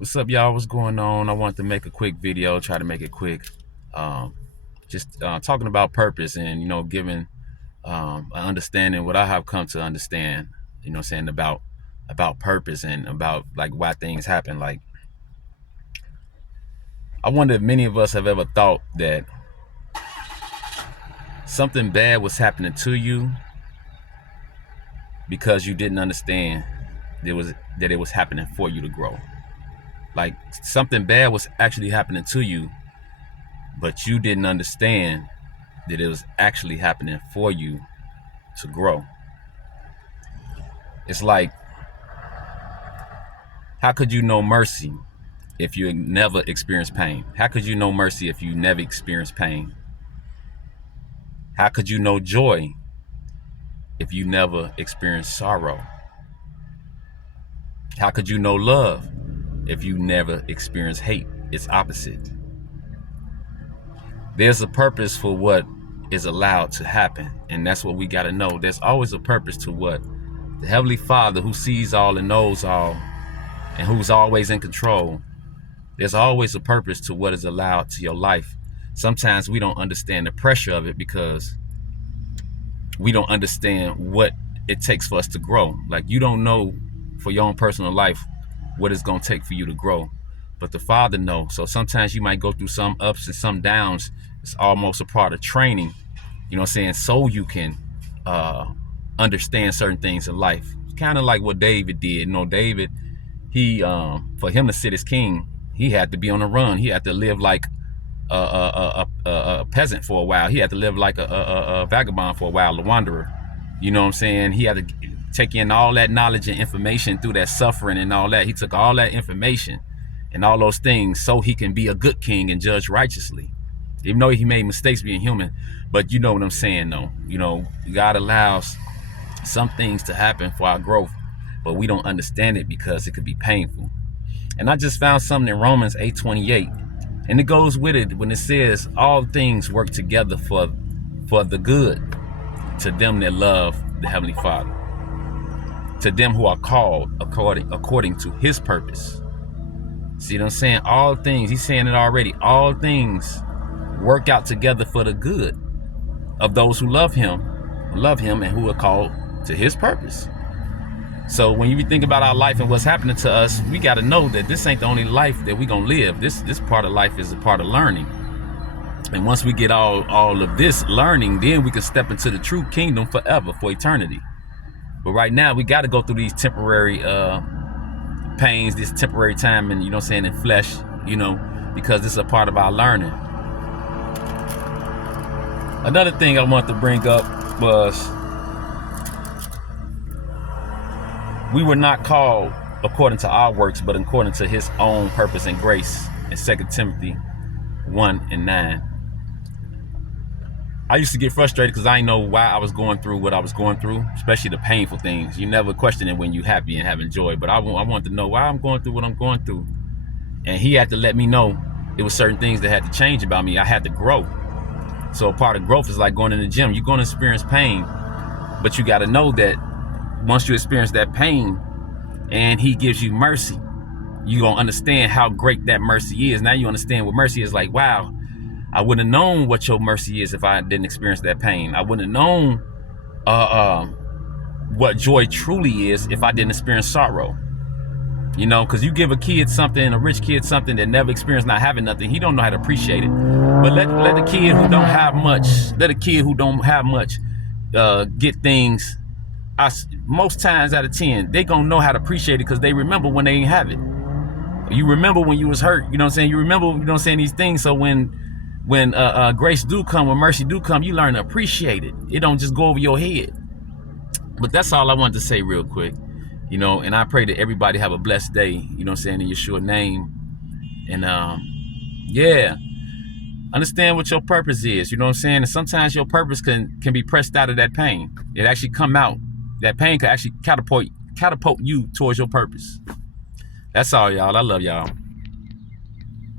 What's up, y'all? What's going on? I want to make a quick video, try to make it quick. Just talking about purpose and, giving an understanding what I have come to understand, saying about purpose and about like why things happen. Like, I wonder if many of us have ever thought that something bad was happening to you because you didn't understand that it was happening for you to grow. Like, something bad was actually happening to you, but you didn't understand that it was actually happening for you to grow. It's like, how could you know mercy if you never experienced pain? How could you know mercy if you never experienced pain? How could you know joy if you never experienced sorrow? How could you know love if you never experienced hate? It's opposite. There's a purpose for what is allowed to happen, and that's what we got to know. There's always a purpose to what the Heavenly Father, who sees all and knows all and who's always in control, there's always a purpose to what is allowed to your life. Sometimes we don't understand the pressure of it because we don't understand what it takes for us to grow. Like, you don't know for your own personal life what it's going to take for you to grow, but the Father knows. So sometimes you might go through some ups and some downs. It's almost a part of training, so you can understand certain things in life. Kind of like what David did. David, he for him to sit as king, he had to be on the run. He had to live like a peasant for a while. He had to live like a vagabond for a while, a wanderer. He had to take in all that knowledge and information through that suffering and all that. He took all that information and all those things so he can be a good king and judge righteously, even though he made mistakes being human. But you know what I'm saying, though. God allows some things to happen for our growth, but we don't understand it because it could be painful. And I just found something in Romans 8:28, and it goes with it when it says all things work together for the good to them that love the Heavenly Father, to them who are called according to his purpose. See what I'm saying? All things, he's saying it already, all things work out together for the good of those who love him and who are called to his purpose. So when you think about our life and what's happening to us, we got to know that this ain't the only life that we're going to live. This part of life is a part of learning. And once we get all of this learning, then we can step into the true kingdom forever, for eternity. But right now, we got to go through these temporary pains, this temporary time, and in flesh, because this is a part of our learning. Another thing I want to bring up was we were not called according to our works, but according to his own purpose and grace in 2 Timothy 1:9. I used to get frustrated because I didn't know why I was going through what I was going through, especially the painful things. You never question it when you're happy and having joy, but I wanted to know why I'm going through what I'm going through. And he had to let me know it was certain things that had to change about me. I had to grow. So a part of growth is like going in the gym. You're going to experience pain, but you got to know that once you experience that pain and he gives you mercy, you're going to understand how great that mercy is. Now you understand what mercy is like. Wow, I wouldn't have known what your mercy is if I didn't experience that pain. I wouldn't have known what joy truly is if I didn't experience sorrow. Because you give a rich kid something that never experienced not having nothing, he don't know how to appreciate it. But let the kid who don't have much, get things. Most times out of 10, they gonna know how to appreciate it because they remember when they ain't have it. You remember when you was hurt, You remember, these things. So when grace do come, when mercy do come, you learn to appreciate it. It don't just go over your head. But that's all I wanted to say real quick. And I pray that everybody have a blessed day, in Yeshua's name. And understand what your purpose is, And sometimes your purpose can be pressed out of that pain. It actually come out. That pain can actually catapult you towards your purpose. That's all, y'all. I love y'all.